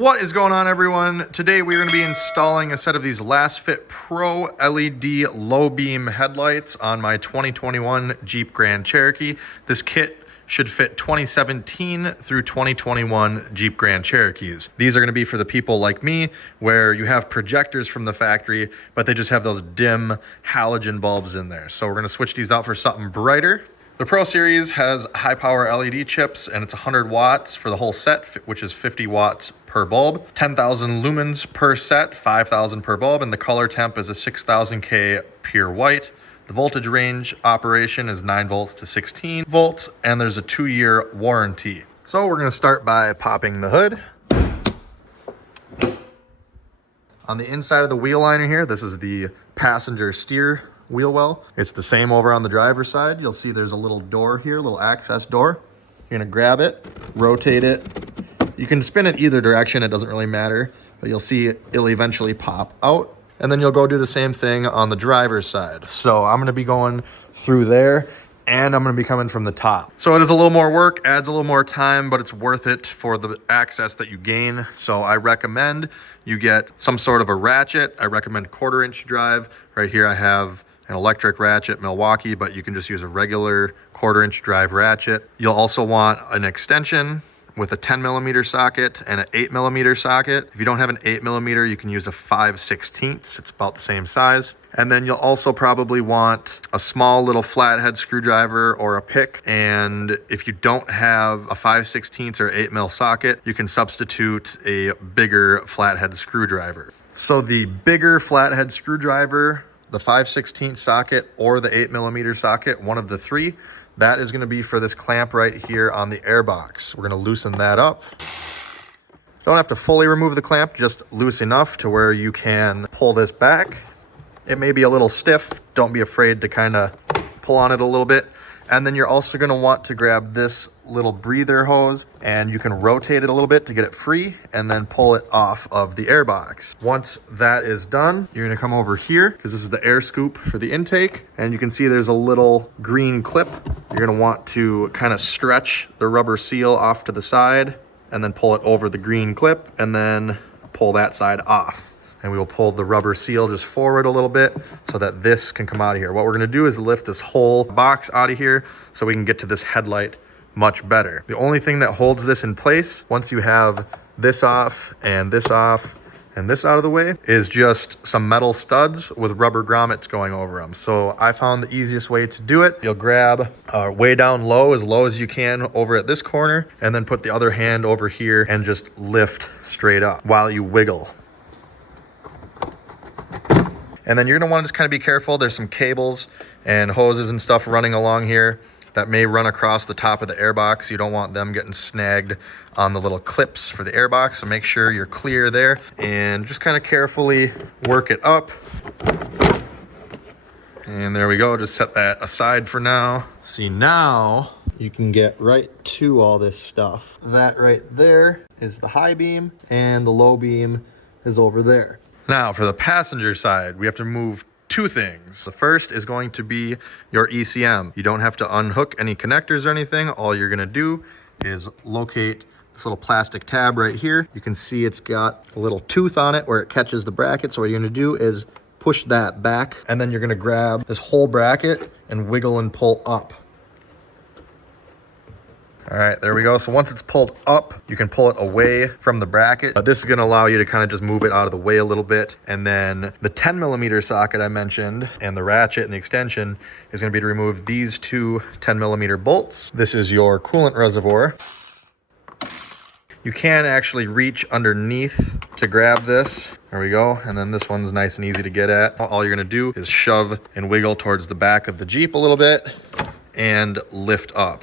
What is going on, everyone? Today we're going to be installing a set of these Lasfit Pro LED low beam headlights on my 2021 Jeep Grand Cherokee. This kit should fit 2017 through 2021 Jeep Grand Cherokees. These are going to be for the people like me where you have projectors from the factory, but they just have those dim halogen bulbs in there. So we're going to switch these out for something brighter. The Pro Series has high power LED chips, and it's 100 watts for the whole set, which is 50 watts per bulb, 10,000 lumens per set, 5,000 per bulb, and the color temp is a 6,000 K pure white. The voltage range operation is 9 volts to 16 volts, and there's a 2-year warranty. So we're gonna start by popping the hood. On the inside of the wheel liner here, this is the passenger steer wheel well. It's the same over on the driver's side. You'll see there's a little door here, a little access door. You're gonna grab it, rotate it. You can spin it either direction, it doesn't really matter, but you'll see it'll eventually pop out. And then you'll go do the same thing on the driver's side. So I'm gonna be going through there, and I'm gonna be coming from the top. So it is a little more work, adds a little more time, but it's worth it for the access that you gain. So I recommend you get some sort of a ratchet. I recommend 1/4-inch drive. Right here I have an electric ratchet, Milwaukee, but you can just use a regular 1/4-inch drive ratchet. You'll also want an extension with a 10mm socket and an 8mm socket. If you don't have an 8mm, you can use a 5/16. It's about the same size. And then you'll also probably want a small little flathead screwdriver or a pick. And if you don't have a 5/16 or 8mm socket, you can substitute a bigger flathead screwdriver. So the bigger flathead screwdriver, the 5/16 socket, or the 8mm socket, one of the three, that is going to be for this clamp right here on the airbox. We're going to loosen that up. Don't have to fully remove the clamp, just loose enough to where you can pull this back. It may be a little stiff. Don't be afraid to kind of pull on it a little bit. And then you're also going to want to grab this little breather hose, and you can rotate it a little bit to get it free and then pull it off of the airbox. Once that is done, you're going to come over here because this is the air scoop for the intake, and you can see there's a little green clip. You're going to want to kind of stretch the rubber seal off to the side and then pull it over the green clip and then pull that side off. And we will pull the rubber seal just forward a little bit so that this can come out of here. What we're going to do is lift this whole box out of here so we can get to this headlight much better. The only thing that holds this in place, once you have this off and this off and this out of the way, is just some metal studs with rubber grommets going over them. So I found the easiest way to do it. You'll grab way down low as you can over at this corner, and then put the other hand over here and just lift straight up while you wiggle. And then you're gonna wanna just kind of be careful. There's some cables and hoses and stuff running along here that may run across the top of the airbox. You don't want them getting snagged on the little clips for the airbox. So make sure you're clear there and just kind of carefully work it up. And there we go, just set that aside for now. See, now you can get right to all this stuff. That right there is the high beam, and the low beam is over there. Now for the passenger side, we have to move two things. The first is going to be your ECM. You don't have to unhook any connectors or anything. All you're gonna do is locate this little plastic tab right here. You can see it's got a little tooth on it where it catches the bracket. So what you're gonna do is push that back, and then you're gonna grab this whole bracket and wiggle and pull up. All right, there we go. So once it's pulled up, you can pull it away from the bracket. This is gonna allow you to kind of just move it out of the way a little bit. And then the 10mm socket I mentioned, and the ratchet and the extension, is gonna be to remove these two 10mm bolts. This is your coolant reservoir. You can actually reach underneath to grab this. There we go. And then this one's nice and easy to get at. All you're gonna do is shove and wiggle towards the back of the Jeep a little bit and lift up.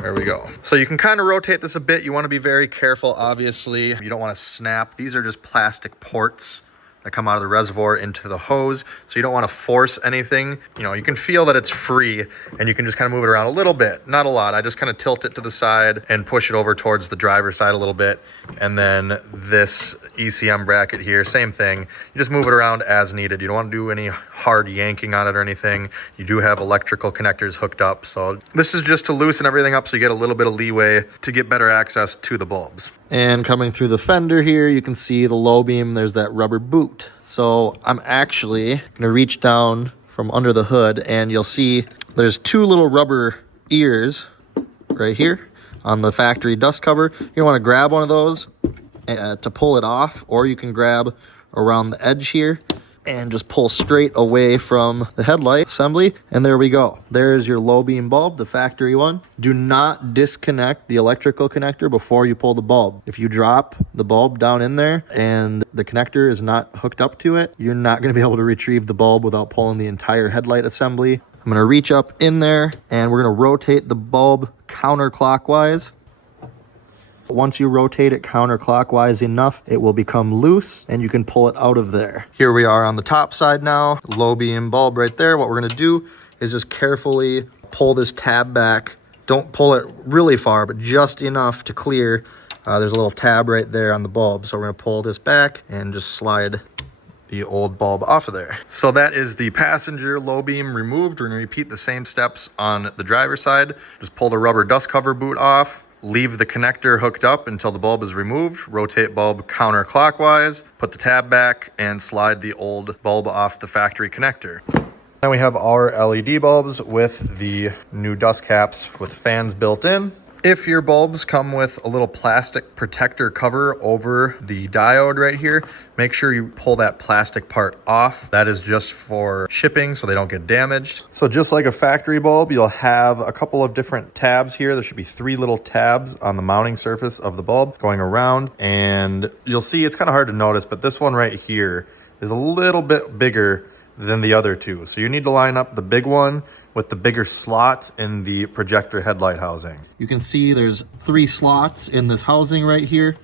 There we go. So you can kind of rotate this a bit. You want to be very careful, obviously. You don't want to snap. These are just plastic ports that come out of the reservoir into the hose. So you don't want to force anything. You know, you can feel that it's free and you can just kind of move it around a little bit, not a lot. I just kind of tilt it to the side and push it over towards the driver's side a little bit. And then this ECM bracket here, same thing. You just move it around as needed. You don't want to do any hard yanking on it or anything. You do have electrical connectors hooked up. So this is just to loosen everything up so you get a little bit of leeway to get better access to the bulbs. And coming through the fender here, you can see the low beam, there's that rubber boot. So I'm actually gonna reach down from under the hood and you'll see there's two little rubber ears right here on the factory dust cover. You want to grab one of those to pull it off, or you can grab around the edge here and just pull straight away from the headlight assembly. And there we go. There's your low beam bulb, the factory one. Do not disconnect the electrical connector before you pull the bulb. If you drop the bulb down in there and the connector is not hooked up to it, you're not going to be able to retrieve the bulb without pulling the entire headlight assembly. I'm going to reach up in there and we're going to rotate the bulb counterclockwise. Once you rotate it counterclockwise enough, it will become loose and you can pull it out of there. Here we are on the top side now, low beam bulb right there. What we're gonna do is just carefully pull this tab back. Don't pull it really far, but just enough to clear. There's a little tab right there on the bulb. So we're gonna pull this back and just slide the old bulb off of there. So that is the passenger low beam removed. We're gonna repeat the same steps on the driver's side. Just pull the rubber dust cover boot off. Leave the connector hooked up until the bulb is removed. Rotate bulb counterclockwise, put the tab back, and slide the old bulb off the factory connector. Then we have our LED bulbs with the new dust caps with fans built in. If your bulbs come with a little plastic protector cover over the diode right here, make sure you pull that plastic part off. That is just for shipping so they don't get damaged. So just like a factory bulb, you'll have a couple of different tabs here. There should be 3 little tabs on the mounting surface of the bulb going around. And you'll see it's kind of hard to notice, but this one right here is a little bit bigger than the other two. So you need to line up the big one with the bigger slot in the projector headlight housing. You can see there's 3 slots in this housing right here.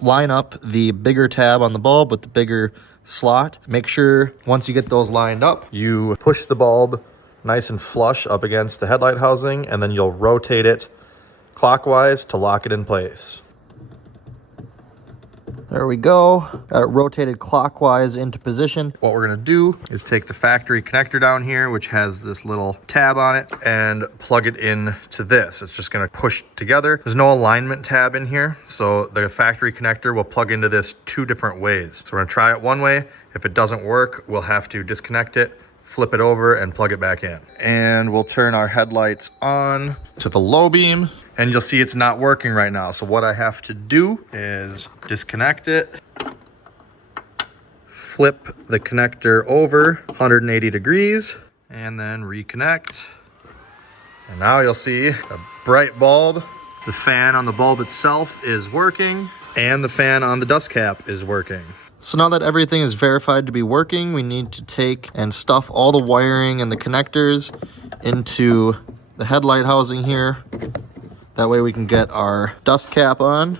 Line up the bigger tab on the bulb with the bigger slot. Make sure once you get those lined up, you push the bulb nice and flush up against the headlight housing, and then you'll rotate it clockwise to lock it in place. There we go. Got it rotated clockwise into position. What we're gonna do is take the factory connector down here, which has this little tab on it, and plug it in to this. It's just gonna push together. There's no alignment tab in here, so the factory connector will plug into this 2 different ways. So we're gonna try it one way. If it doesn't work, we'll have to disconnect it, flip it over, and plug it back in. And we'll turn our headlights on to the low beam. And you'll see it's not working right now. So what I have to do is disconnect it, flip the connector over 180 degrees, and then reconnect. And now you'll see a bright bulb. The fan on the bulb itself is working, and the fan on the dust cap is working. So now that everything is verified to be working, we need to take and stuff all the wiring and the connectors into the headlight housing here. That way we can get our dust cap on.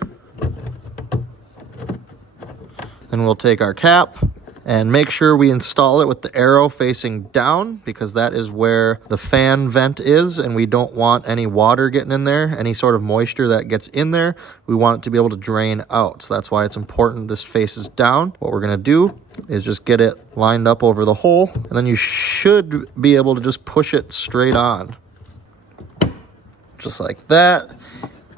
Then we'll take our cap and make sure we install it with the arrow facing down, because that is where the fan vent is, and we don't want any water getting in there. Any sort of moisture that gets in there, we want it to be able to drain out. So that's why it's important this faces down. What we're gonna do is just get it lined up over the hole, and then you should be able to just push it straight on. Just like that.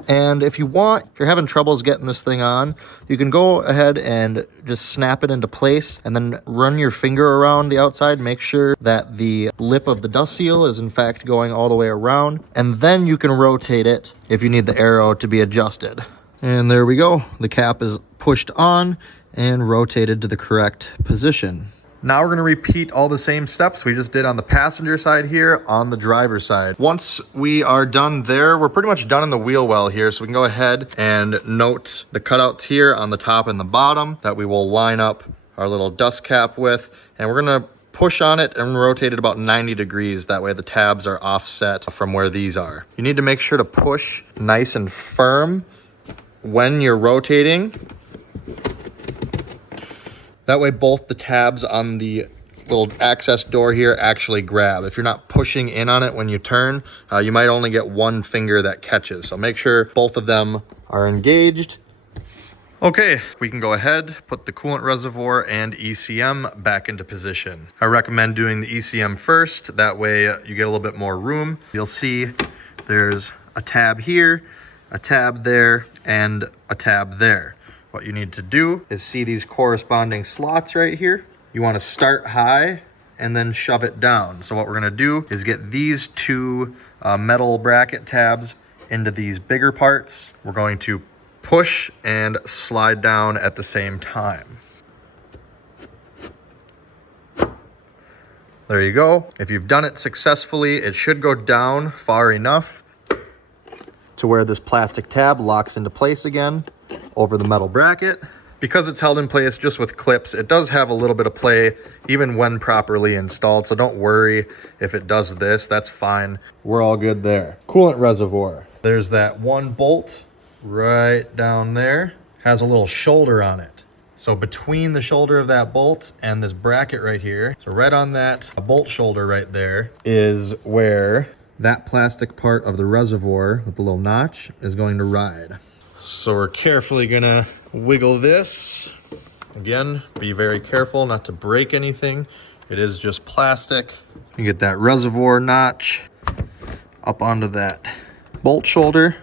And if you want, if you're having troubles getting this thing on, you can go ahead and just snap it into place and then run your finger around the outside. Make sure that the lip of the dust seal is in fact going all the way around. And then you can rotate it if you need the arrow to be adjusted. And there we go. The cap is pushed on and rotated to the correct position. Now we're gonna repeat all the same steps we just did on the passenger side here on the driver's side. Once we are done there, we're pretty much done in the wheel well here, so we can go ahead and note the cutouts here on the top and the bottom that we will line up our little dust cap with, and we're gonna push on it and rotate it about 90 degrees. That way the tabs are offset from where these are. You need to make sure to push nice and firm when you're rotating. That way both the tabs on the little access door here actually grab. If you're not pushing in on it when you turn, you might only get one finger that catches. So make sure both of them are engaged. Okay, we can go ahead, put the coolant reservoir and ECM back into position. I recommend doing the ECM first. That way you get a little bit more room. You'll see there's a tab here, a tab there, and a tab there. What you need to do is see these corresponding slots right here. You want to start high and then shove it down. So what we're going to do is get these two metal bracket tabs into these bigger parts. We're going to push and slide down at the same time. There you go. If you've done it successfully, it should go down far enough to where this plastic tab locks into place again over the metal bracket. Because it's held in place just with clips, it does have a little bit of play even when properly installed. So don't worry if it does this, that's fine. We're all good there. Coolant reservoir. There's that one bolt right down there. Has a little shoulder on it. So between the shoulder of that bolt and this bracket right here, so right on that bolt shoulder right there is where that plastic part of the reservoir with the little notch is going to ride. So we're carefully gonna wiggle this. Again, be very careful not to break anything. It is just plastic. You get that reservoir notch up onto that bolt shoulder.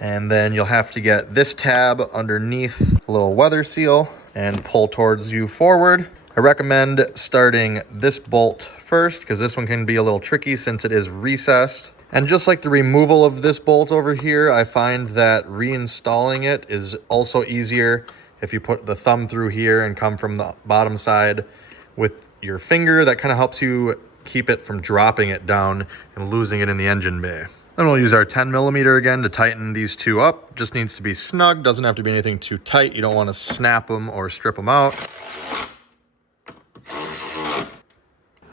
And then you'll have to get this tab underneath the little weather seal and pull towards you forward. I recommend starting this bolt first because this one can be a little tricky since it is recessed. And just like the removal of this bolt over here, I find that reinstalling it is also easier if you put the thumb through here and come from the bottom side with your finger. That kind of helps you keep it from dropping it down and losing it in the engine bay. Then we'll use our 10mm again to tighten these two up. Just needs to be snug, doesn't have to be anything too tight. You don't want to snap them or strip them out.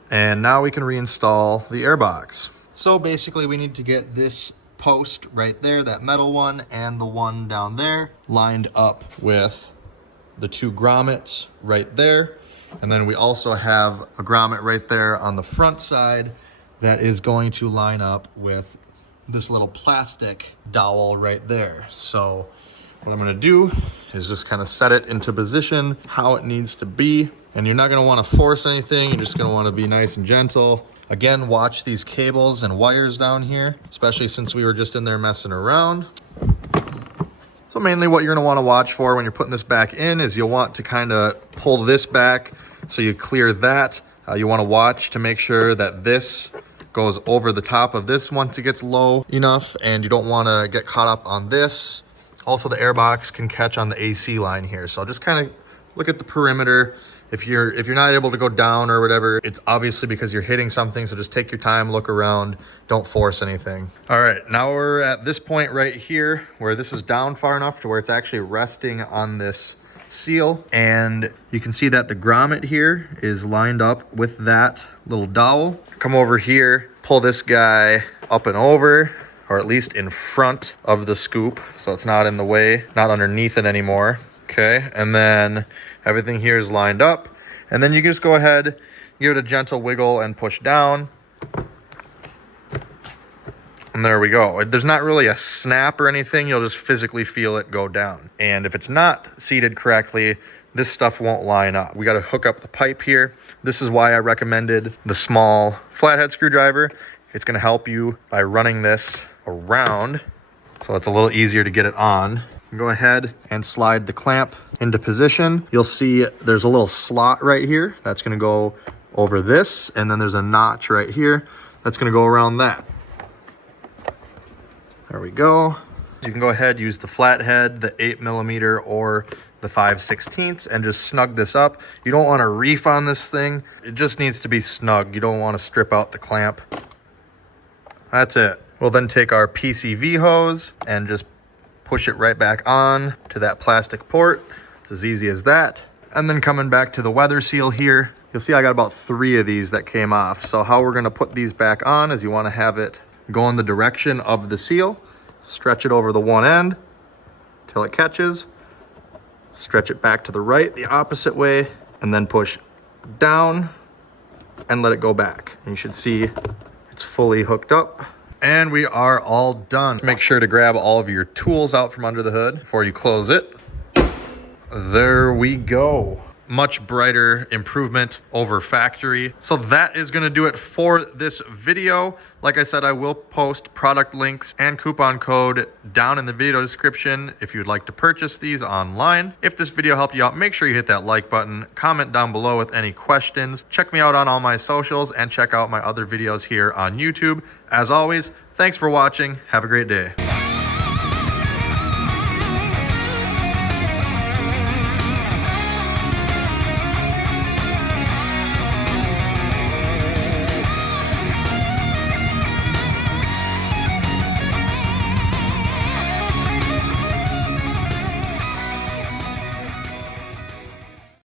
And now we can reinstall the airbox. So basically we need to get this post right there, that metal one, and the one down there lined up with the two grommets right there. And then we also have a grommet right there on the front side that is going to line up with this little plastic dowel right there. So what I'm gonna do is just kind of set it into position how it needs to be. And you're not gonna wanna force anything, you're just gonna wanna be nice and gentle. Again, watch these cables and wires down here, especially since we were just in there messing around. So mainly what you're gonna wanna watch for when you're putting this back in is you'll want to kind of pull this back so you clear that. You wanna watch to make sure that this goes over the top of this once it gets low enough, and you don't wanna get caught up on this. Also, the airbox can catch on the AC line here. So just kind of look at the perimeter. If you're not able to go down or whatever, it's obviously because you're hitting something. So just take your time, look around, don't force anything. All right, now we're at this point right here where this is down far enough to where it's actually resting on this seal. And you can see that the grommet here is lined up with that little dowel. Come over here, pull this guy up and over, or at least in front of the scoop. So it's not in the way, not underneath it anymore. Okay, and then everything here is lined up. And then you can just go ahead, give it a gentle wiggle and push down. And there we go. There's not really a snap or anything. You'll just physically feel it go down. And if it's not seated correctly, this stuff won't line up. We got to hook up the pipe here. This is why I recommended the small flathead screwdriver. It's going to help you by running this around, so it's a little easier to get it on. Go ahead and slide the clamp into position. You'll see there's a little slot right here that's going to go over this, and then there's a notch right here that's going to go around that. There we go. You can go ahead, use the flathead, the 8mm or the 5/16, and just snug this up. You don't want to reef on this thing. It just needs to be snug. You don't want to strip out the clamp. That's it. We'll then take our PCV hose and just push it right back on to that plastic port. It's as easy as that. And then coming back to the weather seal here, you'll see I got about 3 of these that came off. So how we're gonna put these back on is you wanna have it go in the direction of the seal, stretch it over the one end till it catches, stretch it back to the right the opposite way, and then push down and let it go back. And you should see it's fully hooked up. And we are all done. Make sure to grab all of your tools out from under the hood before you close it. There we go. Much brighter improvement over factory. So that is gonna do it for this video. Like I said, I will post product links and coupon code down in the video description if you'd like to purchase these online. If this video helped you out, make sure you hit that like button, comment down below with any questions. Check me out on all my socials and check out my other videos here on YouTube. As always, thanks for watching. Have a great day.